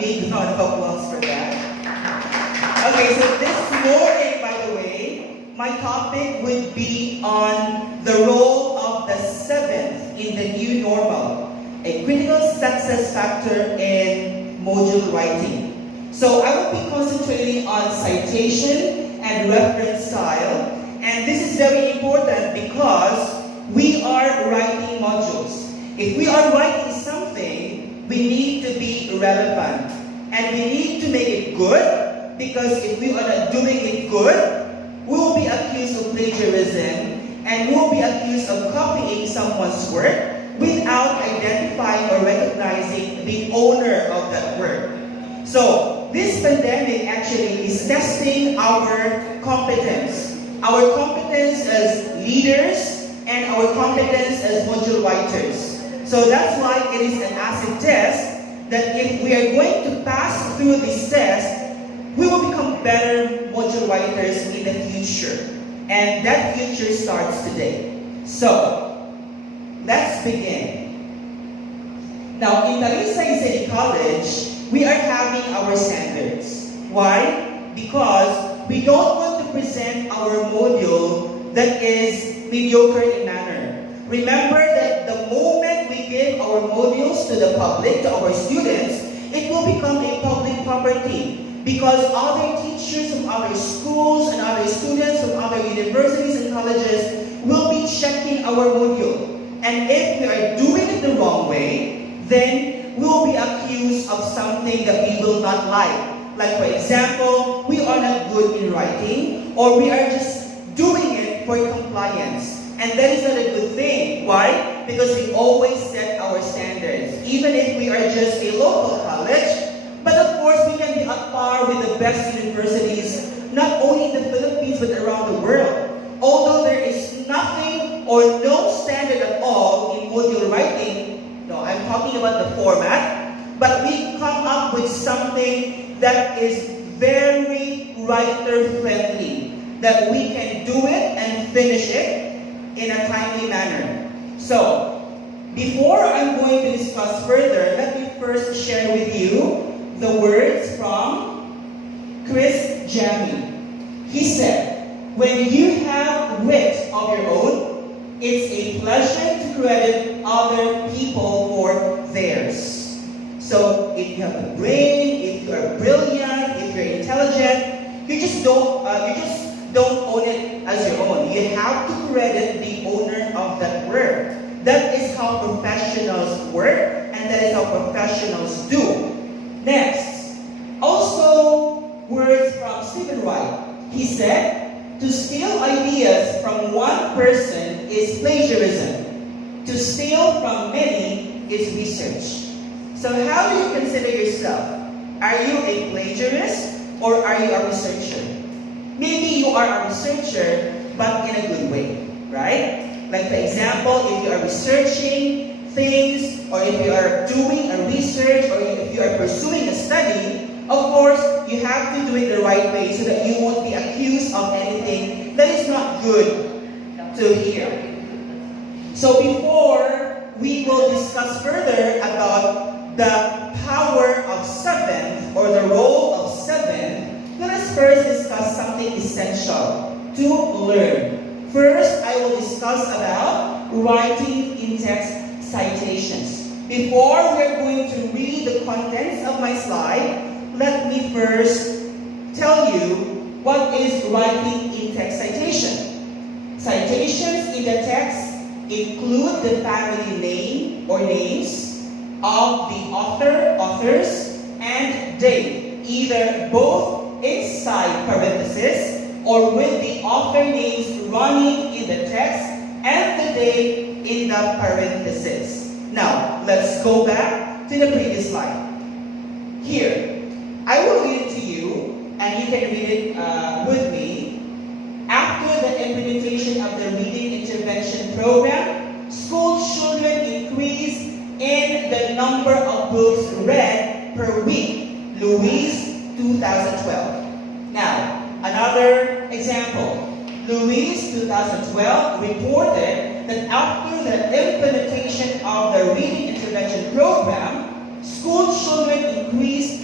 big round of applause for that. Okay, so this morning, by the way, my topic would be on the role of the seventh in the new normal, a critical success factor in module writing. So I will be concentrating on citation and reference style, and this is very important because we are writing modules. If we are writing something, we need to be relevant, and we need to make it good, because if we are not doing it good, we will be accused of plagiarism, and we will be accused of copying someone's work without identifying or recognizing the owner of that work. So, this pandemic actually is testing our competence as leaders and our competence as module writers. So that's why it is an acid test that if we are going to pass through this test, we will become better module writers in the future. And that future starts today. So, let's begin. Now, in Talisay City College, we are having our standards. Why? Because we don't want to present our module that is mediocre in manner. Remember that the moment we give our modules to the public, to our students, it will become a public property. Because other teachers from other schools and other students from other universities and colleges will be checking our module. And if we are doing it the wrong way, then we will be accused of something that we will not like. Like, for example, we are not good in writing, or we are just doing it for compliance. And that is not a good thing. Why? Because we always set our standards, even if we are just a local college. But of course, we can be at par with the best universities, not only in the Philippines, but around the world. Although there is nothing or no standard at all in module writing, no, I'm talking about the format, but we come up with something that is very writer-friendly, that we can do it and finish it in a timely manner. So, before I'm going to discuss further, let me first share with you the words from Chris Jammy. He said, "When you have wit of your own, it's a pleasure to credit other people for theirs." So if you have a brain, if you are brilliant, if you're intelligent, you just don't own it as your own. You have to credit the owner of that work. That is how professionals work, and that is how professionals do. Next, also words from Stephen Wright. He said, "To steal ideas from one person is plagiarism. To steal from many is research." So how do you consider yourself? Are you a plagiarist or are you a researcher? Maybe you are a researcher, but in a good way, right? Like, for example, if you are researching things, or if you are doing a research, or if you are pursuing a study, of course, you have to do it the right way so that you won't be accused of anything that is not good to hear. So before we will discuss further about the power of seventh, or the role of seventh, let us first discuss something essential to learn. First, I will discuss about writing in-text citations. Before we are going to read the contents of my slide, let me first tell you what is writing in-text citation. Citations in the text include the family name or names of the author, authors, and date, either both inside parentheses or with the author names running in the text and the date in the parentheses. Now, let's go back to the previous slide. Here, I will read it to you, and you can read it with me. After the implementation of the reading intervention program, school children increased in the number of books read per week. Louise, 2012. Now, another example. Louise, 2012, reported that after the implementation of the reading intervention program, school children increased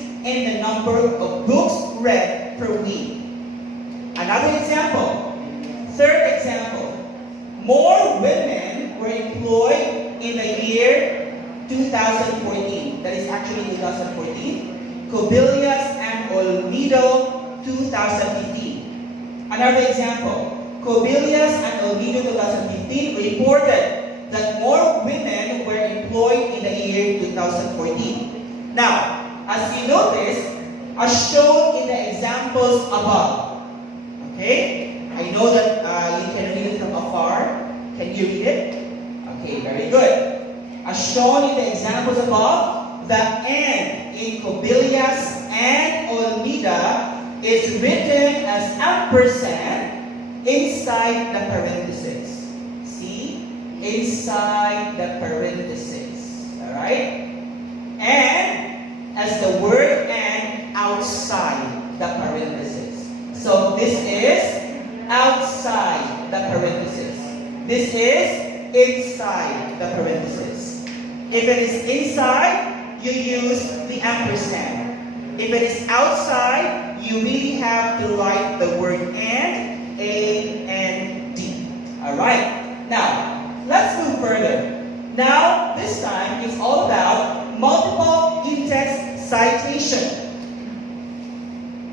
number of books read per week. Another example, third example, more women were employed in the year 2014. That is actually 2014. Cobillas and Olmedo 2015. Another example, Cobillas and Olmedo 2015 reported that more women were employed in the year 2014. Now, as you notice, as shown in the examples above, okay? I know that you can read it from afar. Can you read it? Okay, very good. As shown in the examples above, the N in Cobillas and Olmeda is written as ampersand inside the parentheses. See? Inside the parentheses. Alright? And as the word and outside the parentheses. So this is outside the parentheses. This is inside the parentheses. If it is inside, you use the ampersand. If it is outside, you really have to write the word and, A, and D. Alright? Now, let's move further. Now, this time, it's all about multiple in-text citation.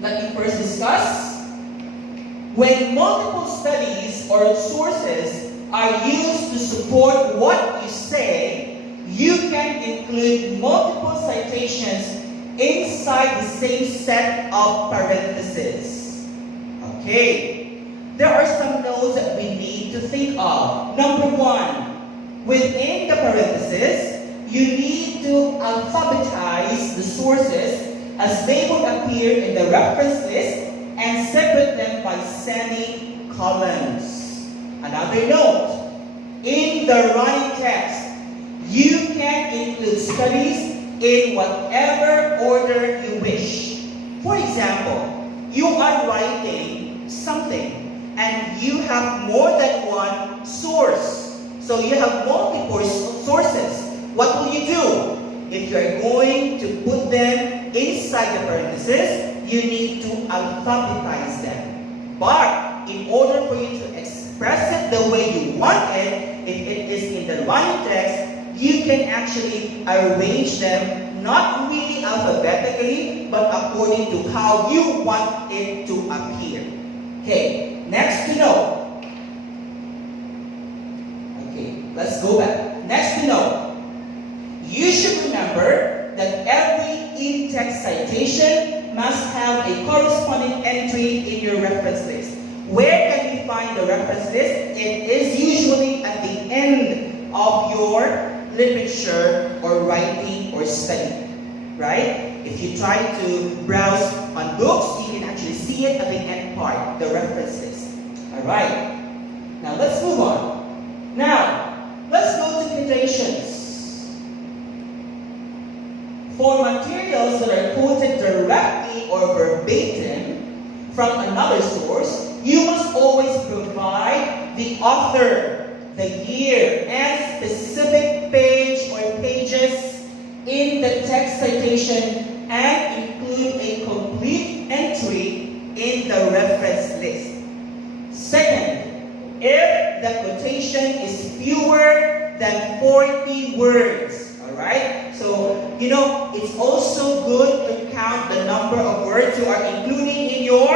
Let me first discuss. When multiple studies or sources are used to support what you say, you can include multiple citations inside the same set of parentheses. Okay, there are some notes that we need to think of. Number one, within the parentheses, you need to alphabetize the sources as they would appear in the reference list and separate them by semicolons. Another note, in the running text, you can include studies in whatever order you wish. For example, you are writing something and you have more than one source. So you have multiple sources. What will you do? If you are going to put them inside the parentheses, you need to alphabetize them. But in order for you to express it the way you want it, if it is in the running text, you can actually arrange them not really alphabetically, but according to how you want it to appear. Okay, next to know. Okay, let's go back. Next to know. You should remember that every in-text citation must have a corresponding entry in your reference list. Where can we find the reference list? It is usually at the end of your literature or writing or study, right? If you try to browse on books, you can actually see it at the end part, the reference list. Alright, now let's move on. Now, let's go to citations. For materials that are quoted directly or verbatim from another source, you must always provide the author, the year, and specific page or pages in the text citation and include a complete entry in the reference list. Second, if the quotation is fewer than 40 words, alright? So, it's also good to count the number of words you are including in your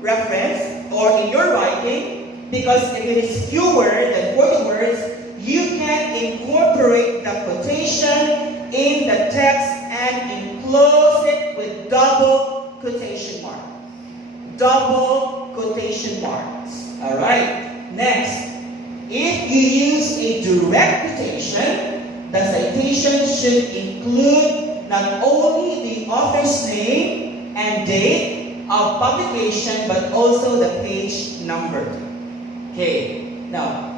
reference or in your writing, because if it is fewer than 40 words, you can incorporate the quotation in the text and enclose it with double quotation mark. Double quotation marks. Alright, next. If you use a direct quotation, the citation should include not only the author's name and date of publication, but also the page number. Okay, now,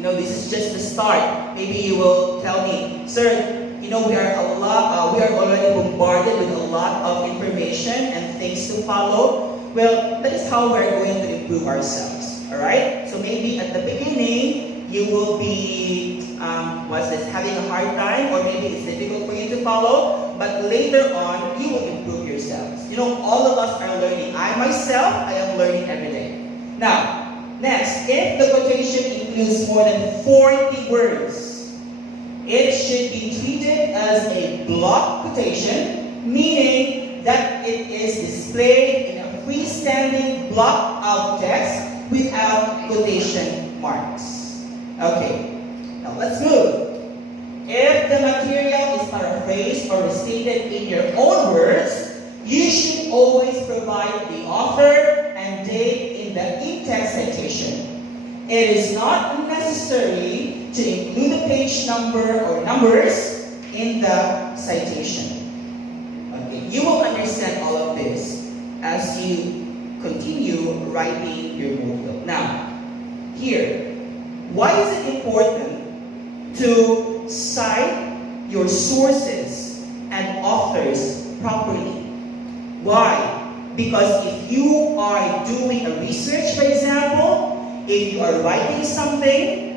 this is just the start. Maybe you will tell me, sir, we are already bombarded with a lot of information and things to follow. Well, that is how we're going to improve ourselves. Alright? So maybe at the beginning, you will be having a hard time, or maybe it's difficult for you to follow, but later on, you will improve all of us are learning. I myself, I am learning every day. Now, next, if the quotation includes more than 40 words, it should be treated as a block quotation, meaning that it is displayed in a freestanding block of text without quotation marks. Okay, now let's move. If the material is paraphrased or restated in your own words, you should always provide the author and date in the in-text citation. It is not necessary to include the page number or numbers in the citation. Okay, you will understand all of this as you continue writing your notebook. Now, here, why is it important to cite your sources and authors properly? Why? Because if you are doing a research, for example, if you are writing something,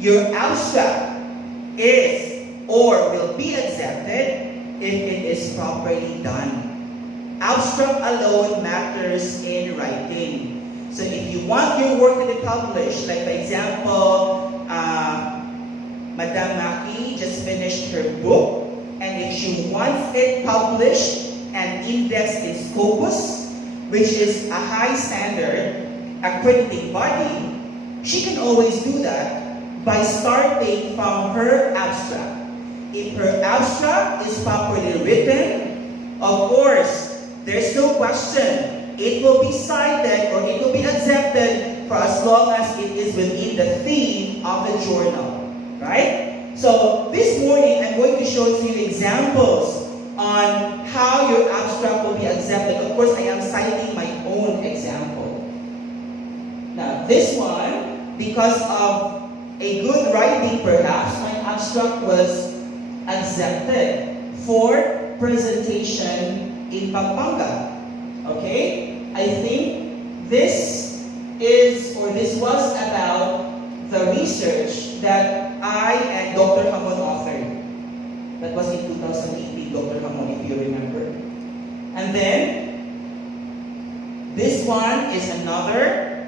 your abstract is or will be accepted if it is properly done. Abstract alone matters in writing. So if you want your work to be published, like for example, Madame Maki just finished her book, and if she wants it published and indexed in Scopus, which is a high standard accrediting body, she can always do that by starting from her abstract. If her abstract is properly written, of course, there's no question. It will be cited or it will be accepted for as long as it is within the theme of the journal. Right? So this morning, I'm going to show you examples on how your abstract will be accepted. Of course, I am citing my own example. Now, this one, because of a good writing perhaps, my abstract was accepted for presentation in Pampanga. Okay? I think this was about the research that I and Dr. Hamon authored. That was in 2018, Dr. Hamon, if you remember. And then, this one is another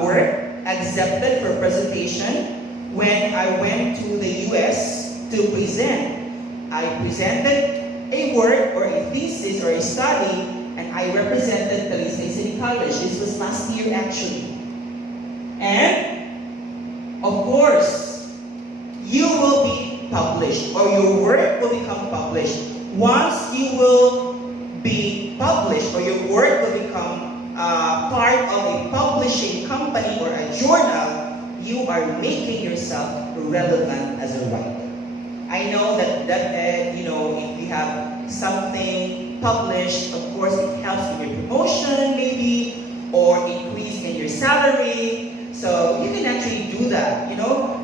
work accepted for presentation when I went to the US to present. I presented a work or a thesis or a study, and I represented Talisay City College. This was last year actually. And of course, you will be published or your work will become published. Once you will be published or your work will become part of a publishing company or a journal, you are making yourself relevant as a writer. I know that if you have something published, of course it helps in your promotion maybe or increase in your salary. So you can actually do that,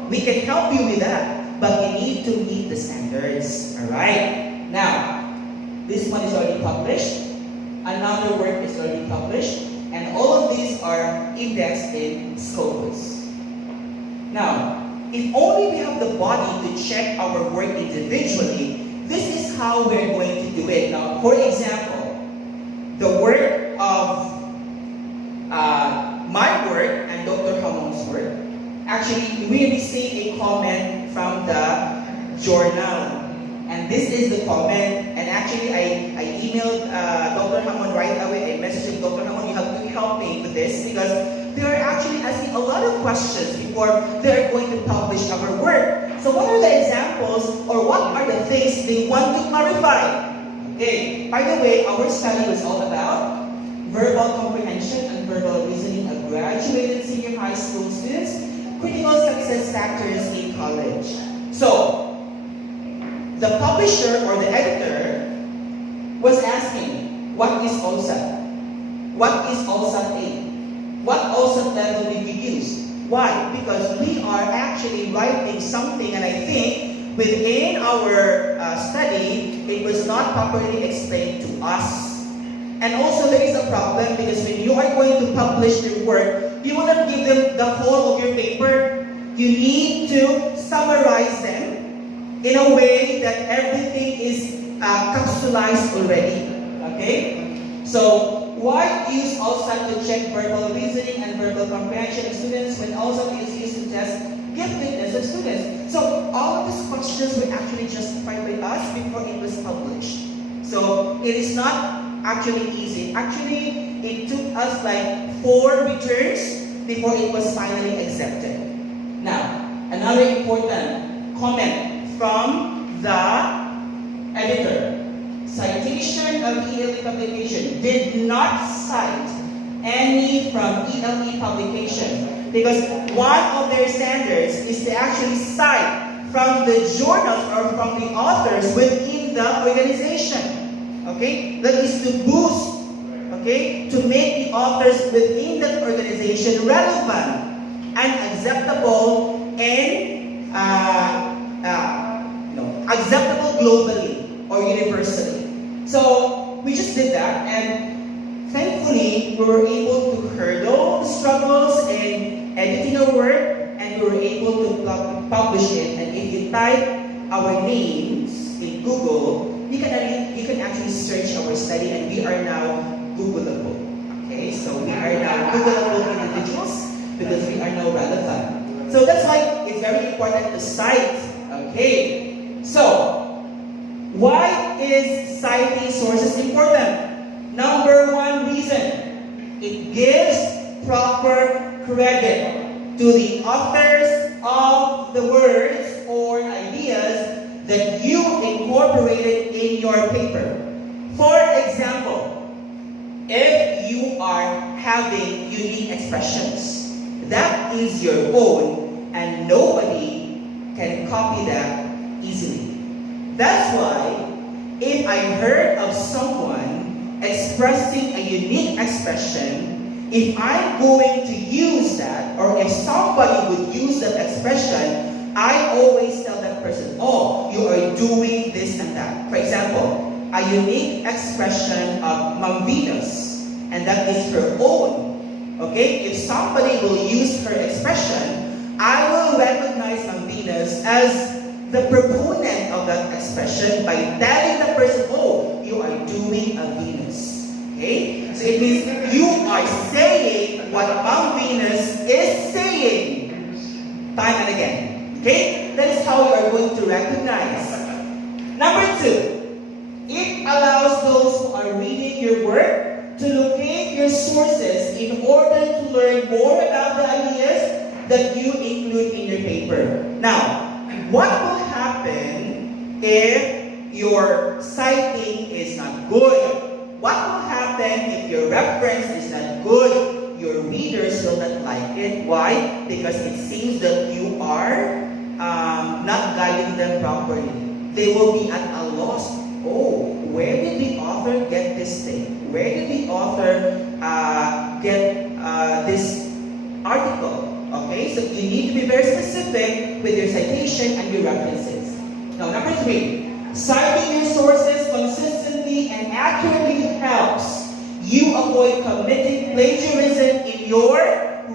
we can help you with that, but you need to meet the standards, all right? Now, this one is already published, another work is already published, and all of these are indexed in Scopus. Now, if only we have the body to check our work individually, this is how we're going to do it. Now, for example, the work of my work and Dr. Hamon's work, actually, we received a comment from the journal. And this is the comment. And actually, I emailed Dr. Hamon right away. I messaged him, Dr. Hamon, you have to help me with this because they are actually asking a lot of questions before they are going to publish our work. So what are the examples or what are the things they want to clarify? Okay, by the way, our study was all about verbal comprehension and verbal reasoning of graduated senior high school students, critical success factors in college. So, the publisher or the editor was asking, what is OSAT? What is OSAT 8? What OSAT level did you use? Why? Because we are actually writing something, and I think within our study, it was not properly explained to us. And also there is a problem because when you are going to publish your work, you will not give them the whole of your paper. You need to summarize them in a way that everything is capsulized already. Okay? So, why use OSAT to check verbal reasoning and verbal comprehension of students when OSAT is used to test giftedness of students? So, all of these questions were actually justified by us before it was published. So, it is not actually easy. Actually, it took us like 4 returns before it was finally accepted. Now, another important comment from the editor. Citation of ELE publication did not cite any from ELE publication because one of their standards is to actually cite from the journals or from the authors within the organization. Okay? That is to boost, okay, to make the authors within that organization relevant and acceptable and acceptable globally or universally. So we just did that, and thankfully we were able to hurdle the struggles in editing our work, and we were able to publish it. And if you type our names in Google, you can actually search our study, and we are now Googleable. Okay, so we are now Googleable individuals because we are now relevant. So that's why it's very important to cite. Okay, so why is citing sources important? Number 1 reason, it gives proper credit to the authors of the words or ideas that you incorporated in your paper. For example, if you are having unique expressions, that is your own and nobody can copy that easily. That's why if I heard of someone expressing a unique expression, if I'm going to use that, or if somebody would use that expression, I always tell that person, oh, you are doing this and that. For example, a unique expression of Ma'am Venus, and that is her own. Okay? If somebody will use her expression, I will recognize Ma'am Venus as the proponent of that expression by telling the person, oh, you are doing a Venus. Okay? So it means you are saying what Ma'am Venus is saying time and again. Okay? That is how you are going to recognize. Number 2, it allows those who are reading your work to locate your sources in order to learn more about the ideas that you include in your paper. Now, what will happen if your citing is not good? What will happen if your reference is not good? Your readers will not like it. Why? Because it seems that you are not guiding them properly. They will be at a loss. Oh, where did the author get this thing? Where did the author get this article? Okay, so you need to be very specific with your citation and your references. Now, number 3, citing your sources consistently and accurately helps you avoid committing plagiarism in your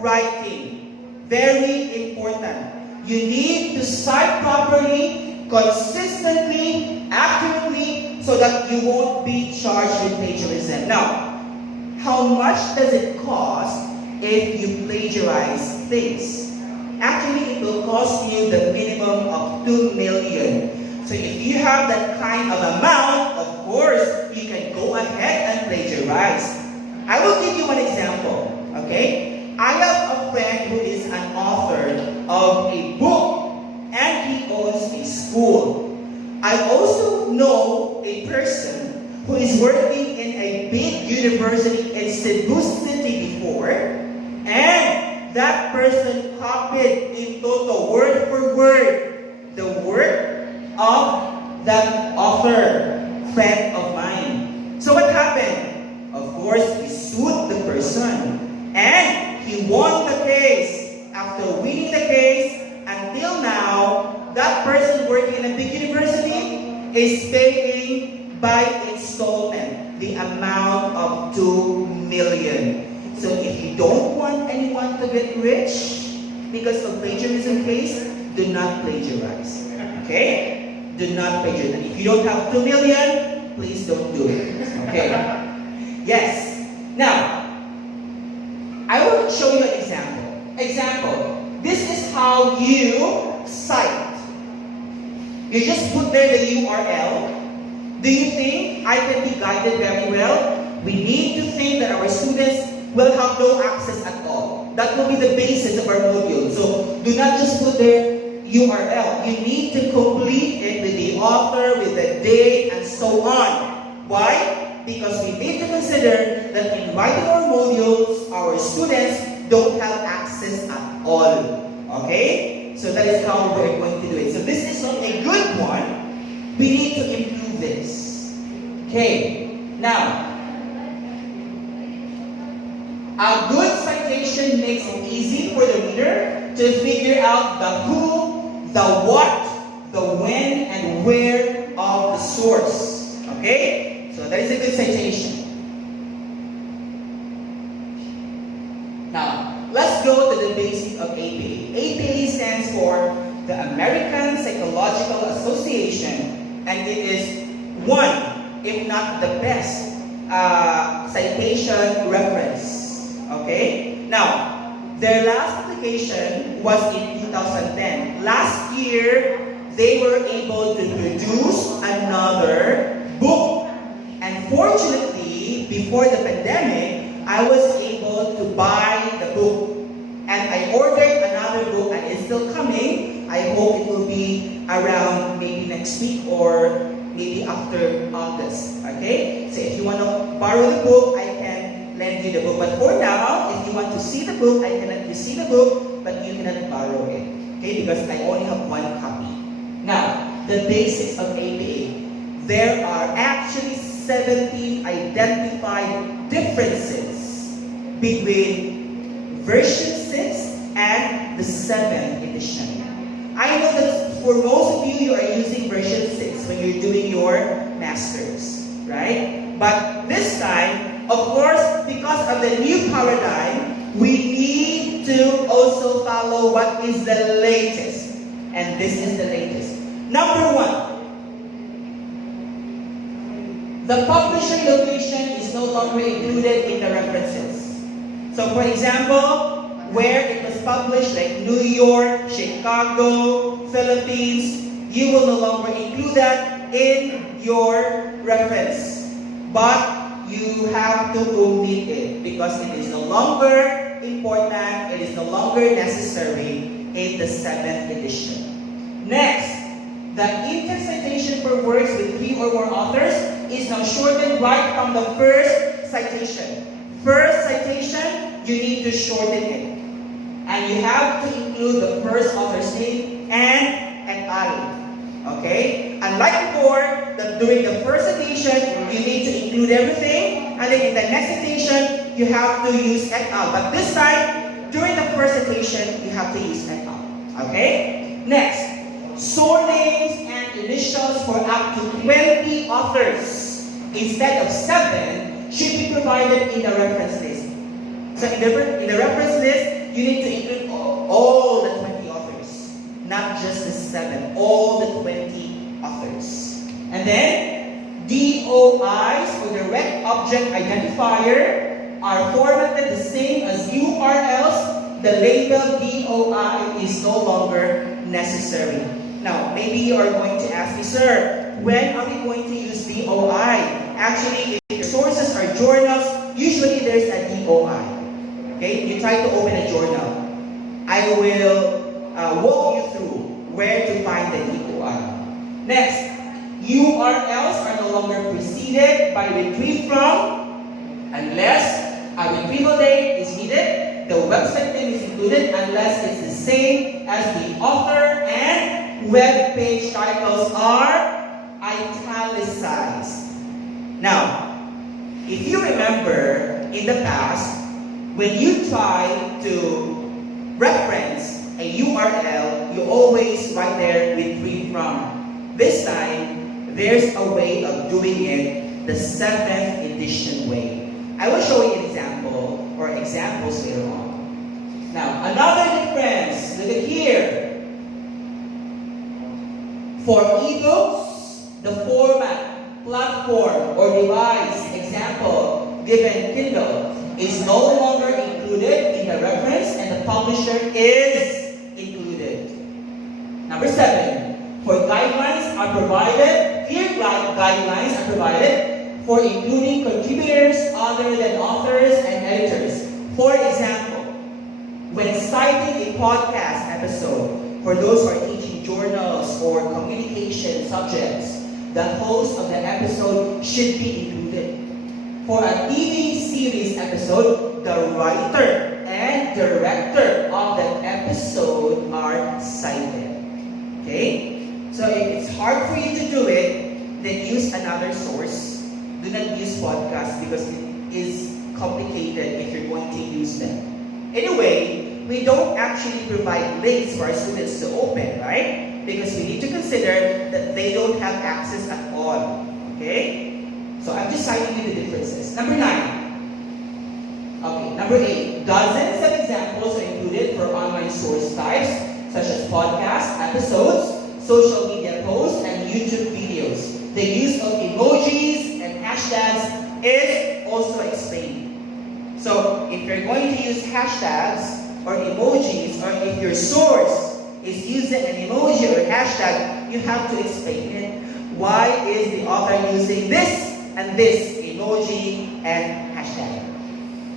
writing. Very important. You need to cite properly, consistently, accurately, so that you won't be charged with plagiarism. Now, how much does it cost if you plagiarize things? Actually, it will cost you the minimum of 2 million. So if you have that kind of amount, of course, you can go ahead and plagiarize. I will give you one example, okay? I have a friend who is an author of a book, and he owns a school. I also know a person who is working in a big university in Cebu City before, and that person copied in total, word for word, the work of that author, friend of mine. So what happened? Of course, he sued the person, and he won the case. After winning the case, until now, that person working in a big university is paying by installment the amount of 2 million. So if you don't want anyone to get rich because of plagiarism case, do not plagiarize. Okay? Do not plagiarize. If you don't have 2 million, please don't do it. Okay? Yes. Now, I will show you an example. Example, this is how you cite. You just put there the URL. Do you think I can be guided very well? We need to think that our students will have no access at all. That will be the basis of our module. So do not just put their URL. You need to complete it with the author, with the date, and so on. Why? Because we need to consider that in writing our modules, our students don't have access at all. Okay? So that is how we're going to do it. So this is not a good one. We need to improve this. Okay. Now, a good citation makes it easy for the reader to figure out the who, the what, the when, and where of the source. Okay? So that is a good citation. Now, let's go to the basic of APA. APA stands for the American Psychological Association, and it is one, if not the best, citation reference. Okay? Now, their last publication was in 2010. Last year, they were able to produce another book. And fortunately, before the pandemic, I was able to buy the book. And I ordered another book and it's still coming. I hope it will be around maybe next week or maybe after August. Okay? So if you want to borrow the book, I can lend you the book. But for now, if you want to see the book, I can let you see the book, but you cannot borrow it. Okay? Because I only have one copy. Now, the basics of APA. There are actually 17 identified differences between version 6 and the 7th edition. I know that for most of you, you are using version 6 when you're doing your masters, right? But this time, of course, because of the new paradigm, we need to also follow what is the latest. And this is the latest. Number 1. The publisher location is no longer included in the references. So for example, where it was published like New York, Chicago, Philippines, you will no longer include that in your reference. But you have to omit it because it is no longer important, it is no longer necessary in the 7th edition. Next, the in-text citation for works with 3 or more authors is now shortened right from the first citation. First citation, you need to shorten it. And you have to include the first author's name and et al. Okay? Unlike before, that during the first citation, you need to include everything. And then in the next citation, you have to use et al. But this time, during the first citation, you have to use et al. Okay? Next. Surnames and initials for up to 20 authors instead of 7 should be provided in the reference list. So in the reference list, you need to include all the 20 authors, not just the 7, all the 20 authors. And then, DOIs, or direct object identifier, are formatted the same as URLs. The label DOI is no longer necessary. Now, maybe you are going to ask me, sir, when are we going to use DOI? Actually, if your sources are journals, usually there's a DOI. Okay, you try to open a journal. I will walk you through where to find the DOI. Next, URLs are no longer preceded by retrieve from unless a retrieval date is needed. The website name is included unless it's the same as the author, and web page titles are italicized. Now, if you remember in the past, when you try to reference a URL, you always write there retrieve from. This time, there's a way of doing it the 7th edition way. I will show you an example or examples later on. Now, another difference, look at here. For ebooks, the format, platform, or device, example, given Kindle is no longer included in the reference and the publisher is included. Number 7, for guidelines are provided, clear guidelines are provided for including contributors other than authors and editors. For example, when citing a podcast episode, for those who are teaching journals or communication subjects, the host of the episode should be included. For a TV series episode, the writer and director of that episode are cited. Okay? So if it's hard for you to do it, then use another source. Do not use podcasts because it is complicated if you're going to use them. Anyway, we don't actually provide links for our students to open, right? Because we need to consider that they don't have access at all. Okay? So I'm just citing you the differences. Number 9. Okay, number 8. Dozens of examples are included for online source types, such as podcasts, episodes, social media posts, and YouTube videos. The use of emojis and hashtags is also explained. So, if you're going to use hashtags or emojis, or if your source is using an emoji or hashtag, you have to explain it. Why is the author using this and this emoji and hashtag?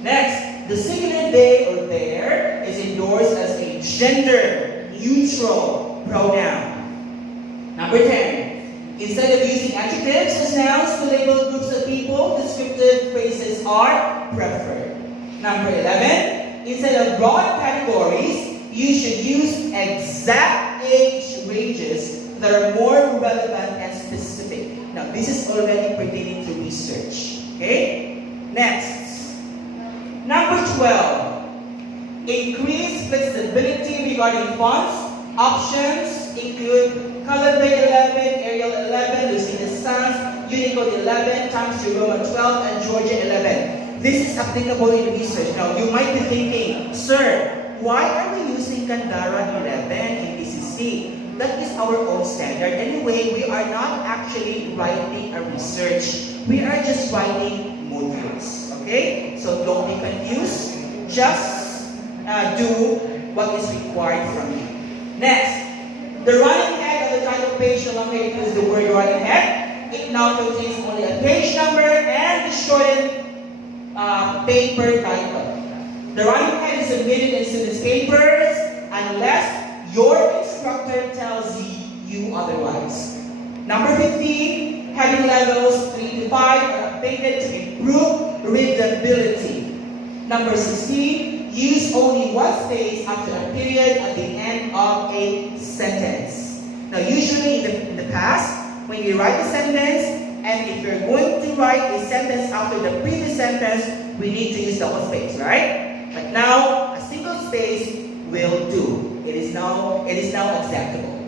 Next, the singular they or their is endorsed as a gender-neutral pronoun. Number 10, instead of using adjectives as nouns to label groups of people, descriptive phrases are preferred. Number 11, instead of broad categories, you should use exact age ranges that are more relevant and specific. Now, this is already pertaining to research. Okay? Next. Number 12, increase flexibility regarding fonts. Options include Color Grade 11, Arial 11, Lucida Sans, Unicode 11, Times New Roman 12, and Georgia 11. This is applicable in research. Now, you might be thinking, Sir, why are we using Kandara 11 in BCC? That is our own standard. Anyway, we are not actually writing a research. We are just writing modules. Okay? So don't be confused. Just do what is required from you. Next, the running head of the title page no longer includes the word running head. It now contains only a page number and the shortened paper title. The running head is omitted in students' papers unless your instructor tells you otherwise. Number 15, heading levels 3 to 5 are updated to improve readability. Number 16, use only one space after a period at the end of a sentence. Now, usually in the past, when you write a sentence, and if you're going to write a sentence after the previous sentence, we need to use double space, right? But now, a single space will do. It is now acceptable.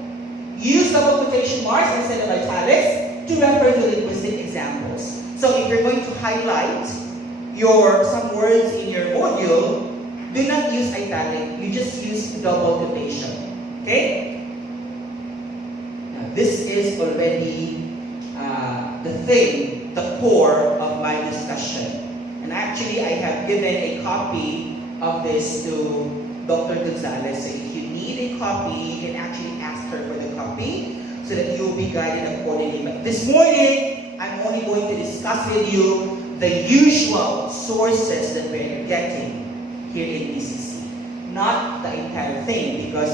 Use double quotation marks instead of italics to refer to linguistic examples. So if you're going to highlight some words in your module, do not use italic. You just use double quotation. Okay? Now, this is already the core of my discussion. And actually, I have given a copy of this to Dr. Gonzalez. So if you need a copy, you can actually ask her for the copy so that you will be guided accordingly. But this morning, I'm only going to discuss with you the usual sources that we're getting here in BCC. Not the entire thing, because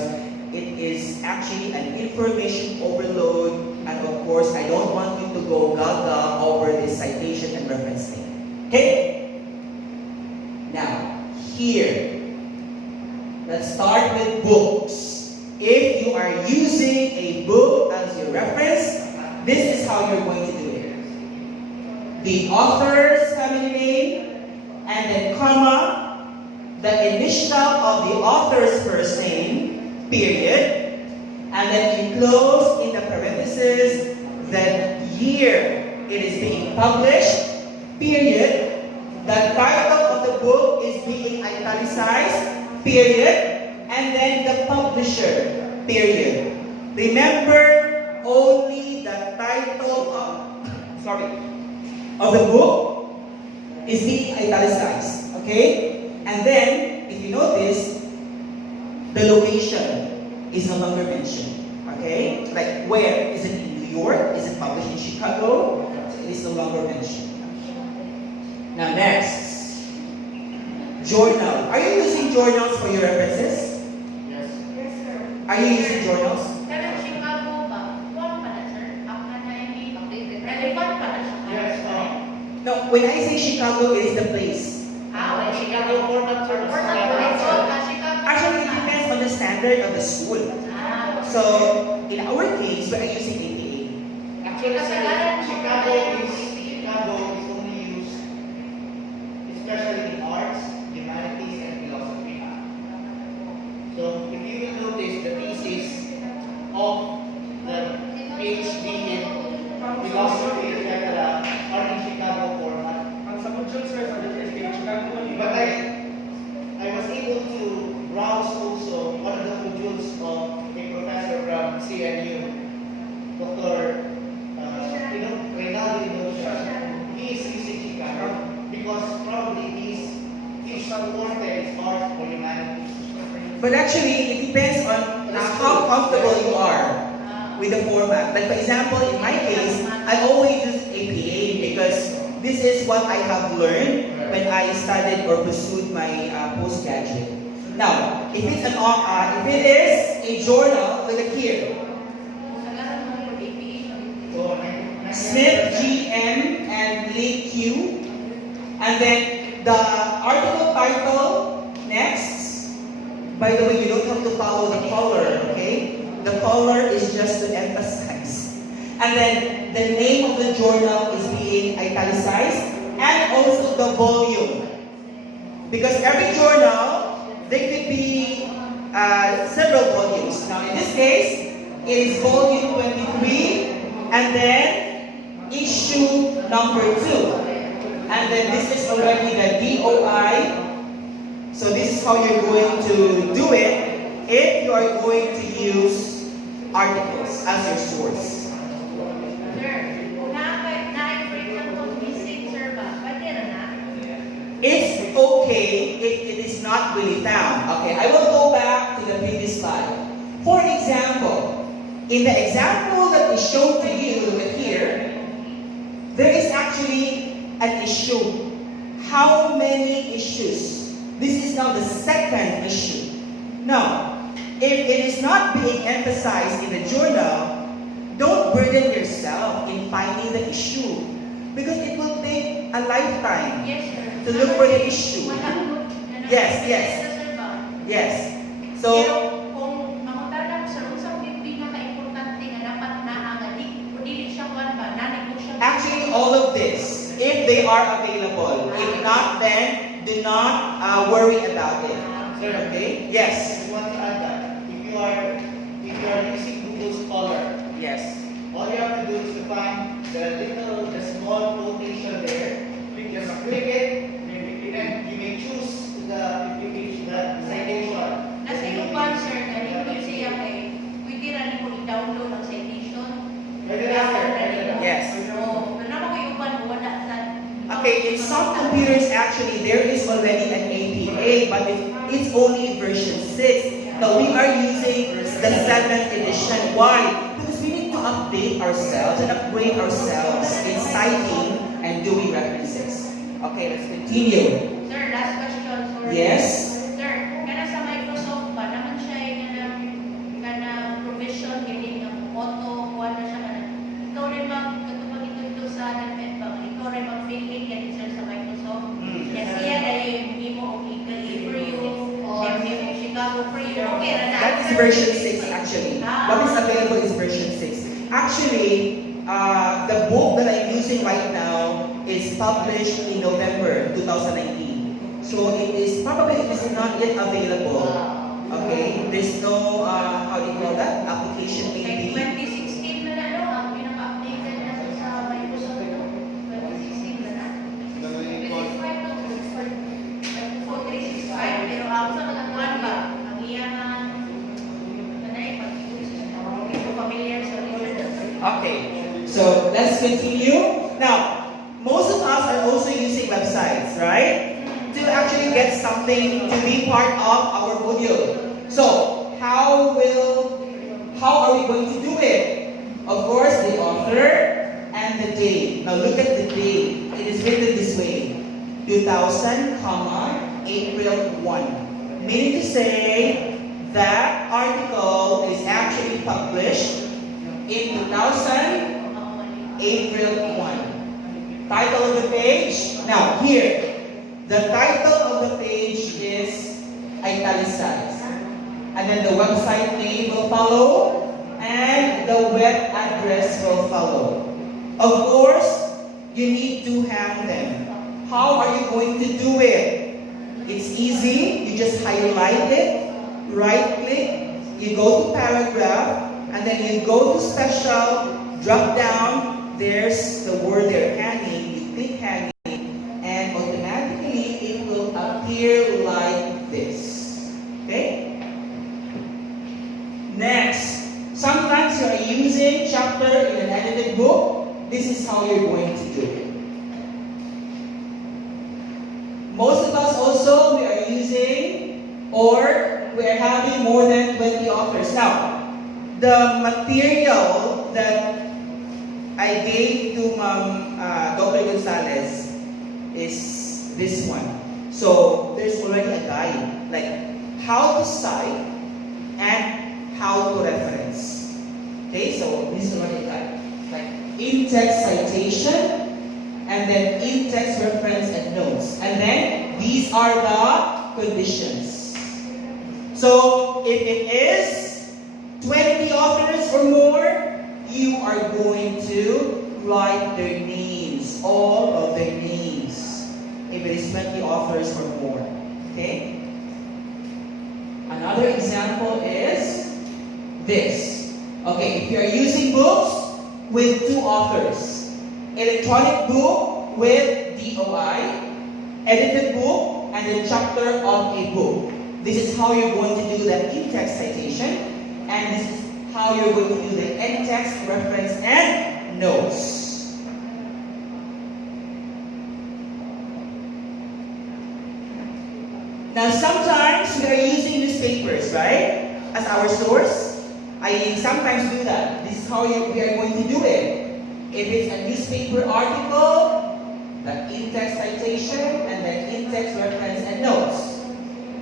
it is actually an information overload, and of course, I don't want you to go gaga over this citation and reference thing. Okay? Now, here, let's start with books. If you are using a book as your reference, this is how you're going to do it. The author's family name, and then comma, the initial of the author's first name, period, and then enclose in the parentheses the year it is being published, period. The title of the book is being italicized, period, and then the publisher, period. Remember, only the title of the book is being italicized. Okay? And then, if you notice, the location is no longer mentioned. Okay? Like where? Is it in New York? Is it published in Chicago? So it is no longer mentioned. Now next, journal. Are you using journals for your references? Yes. Yes, sir. Are you using journals? Pero Chicago ba? Huwag pa na, sir. Ako na yung relevant pa na siya. Yes. No, when I say Chicago, it is the place. Well, Chicago format, sir. Chicago. Actually, it depends on the standard of the school. So, in our case, we are using APA. Actually, sir, Chicago is only used, especially in arts, humanities, and philosophy. So, if you will notice, the thesis of the PhD in philosophy, etc., are in Chicago format. But I was able to browse also one of the modules of a professor from CNU, Dr. Reynaldo Inosha. He is using Chicago because probably his forte is art or humanities. But actually, it depends on how comfortable you are with the format. Like for example, in my case, I always use APA because this is what I have learned when I studied or pursued my postgraduate. Now, if it is a journal, look at here. Smith, GM, and Lee Q. And then the article title next. By the way, you don't have to follow the color, okay? The color is just to emphasize. And then the name of the journal is being italicized, and also the volume. Because every journal, there could be several volumes. Now in this case, it is volume 23, and then issue number 2. And then this is already the DOI. So this is how you're going to do it if you are going to use articles as your source. It's okay if it is not really found. Okay, I will go back to the previous slide. For example, in the example that is shown to you, look at here, there is actually an issue. How many issues? This is now the second issue. Now, if it is not being emphasized in the journal, don't burden yourself in finding the issue because it will take a lifetime. Yes, sir. To look for the issue. Yes, yes. Yes. So, kung mamutarang sa usang pinaka importante nga dapat na dili siya kuan ba nanegosyo. Actually, all of this, if they are available. If not, then do not worry about it. Sir, Okay? I Yes. just want to add that if you are using Google Scholar, Yes. all you have to do is to find the small quotation there. Just click it, and you may choose the citation. Nasa yung one, sir, na rin siya kay pwede rin mo i-download ang citation. Yes. So, pero ko yung one, wala sa... Okay, in some computers, actually, there is already an APA, but it's only version 6. Now, we are using the 7th edition. Why? Because we need to update ourselves and upgrade ourselves in citing and doing references. Okay, let's continue. Sir, last question. Sorry. Yes? Sir, kana sa Microsoft ba, naman siya kana provision, gini ng auto, kuha na siya kana. Ikaw rin katupag ito sa NetBank ba, ikaw rin mag-fill in yan, sir, sa Microsoft. Yes, siya na yung memo o Italy for you, memo Chicago for you. Okay, na. That is version 6 actually. What is available is version 6. Actually, the book that I'm using right now is published in November 2019. So it is not yet available. Okay? There's no, how do you call that? Application Like maybe. 2016 na lang, ang pinaka-updated na sa Microsoft. 2016 na na. 365, pero ako sa mga ba, ang iyang familiar sa Okay. So let's continue. Now, most of us are also using websites. websites, right? To actually get something to be part of our module. So, how are we going to do it? Of course, the author and the date. Now look at the date. It is written this way. 2000, April 1. Meaning to say that article is actually published in 2000, April 1. Title of the page. Now here, the title of the page is italicized. And then the website name will follow, and the web address will follow. Of course, you need to hang them. How are you going to do it? It's easy. You just highlight it, right click, you go to paragraph, and then you go to special, drop down, there's the word there, hanging, you click hanging, and automatically it will appear like this. Okay? Next, sometimes you are using chapter in an edited book. This is how you're going to do it. Most of us also, we are using or we are having more than 20 authors. Now, the material that I gave to Dr. Gonzalez is this one. So, there's already a guide, like how to cite and how to reference. Okay, so this is already a guide. Like in-text citation, and then in-text reference and notes. And then these are the conditions. So if it is 20 authors or more, you are going to write their names, all of their names. If it is 20 authors or more. Okay? Another example is this. Okay, if you are using books with 2 authors, electronic book with DOI, edited book, and the chapter of a book. This is how you're going to do the in-text citation, and this is how you're going to do the in-text reference and notes. Now sometimes we are using newspapers, right, as our source. I sometimes do that. This is how we are going to do it. If it's a newspaper article, the in-text citation, and then in-text reference and notes.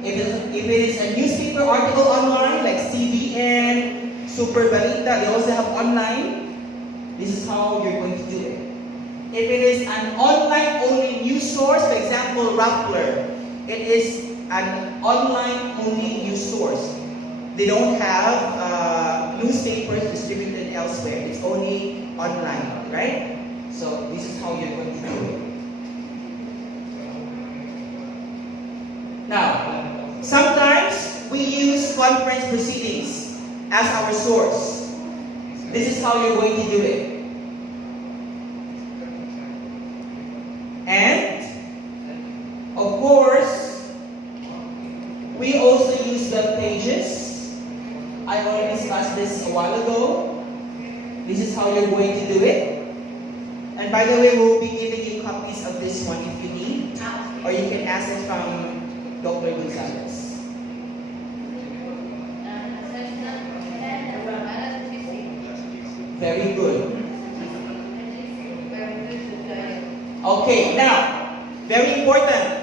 If it is a newspaper article online, like CBN, Super Balita, they also have online. This is how you're going to do it. If it is an online-only news source, for example, Rappler, it is an online-only news source. They don't have newspapers distributed elsewhere. It's only online, right? So this is how you're going to do it. Now, sometimes we use conference proceedings as our source. This is how you're going to do it. And, of course, we also use web pages. I already discussed this a while ago. This is how you're going to do it. And by the way, we'll be giving you copies of this one if you need. Or you can ask it from Dr. Gonzalez. Very good. Okay, now, very important.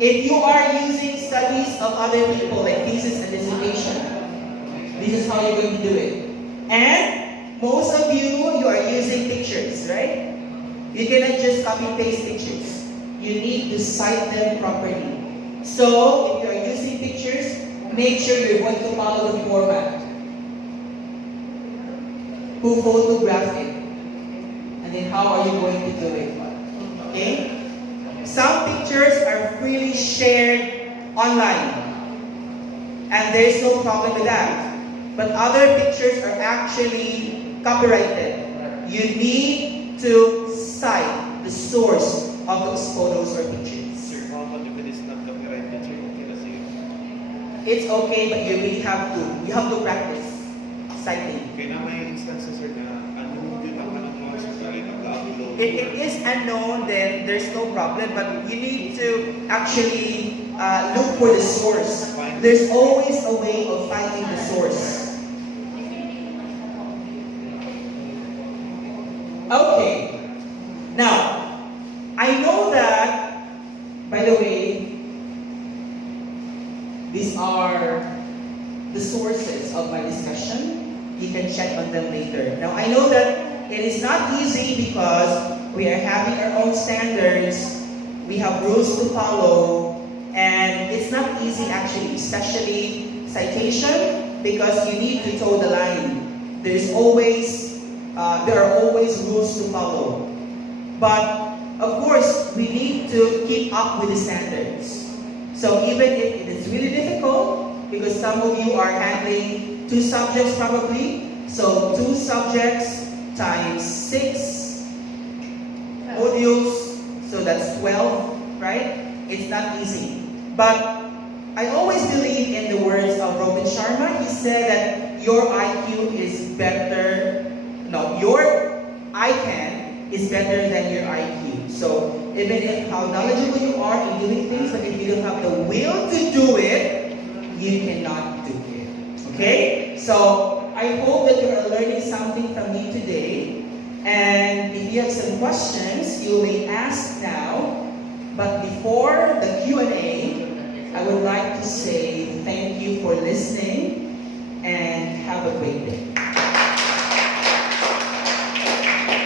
If you are using studies of other people, like thesis and dissertation, this is how you're going to do it. And most of you are using pictures, right? You cannot just copy-paste pictures. You need to cite them properly. So, if you are using pictures, make sure you're going to follow the format. Who photographed it? And then how are you going to do it? Okay? Some pictures are freely shared online. And there's no problem with that. But other pictures are actually copyrighted. You need to cite the source of those photos or pictures. Sir, how about if it is not copyrighted, sir? Okay na sa'yo. It's okay, but you really have to. You have to practice citing. Kaya na may instances, sir, na ano yun ang mga sir nag-upload if it is unknown, then there's no problem, but you need to actually look for the source. There's always a way of finding the source. Okay. Now, I know that, by the way, these are the sources of my discussion. You can check on them later. Now, I know that it is not easy because we are having our own standards, we have rules to follow, and it's not easy actually, especially citation, because you need to toe the line. There are always rules to follow. But, of course, we need to keep up with the standards. So even if it is really difficult, because some of you are handling 2 subjects probably, so 2 subjects times 6 modules, so that's 12, right? It's not easy. But I always believe in the words of Robin Sharma. He said that your IQ is better, no, your ICANN is better than your IQ. So even if how knowledgeable you are in doing things, but if you don't have the will to do it, you cannot do it. Okay? So I hope that you are learning something from me today. And if you have some questions, you may ask now. But before the Q&A, I would like to say thank you for listening and have a great day.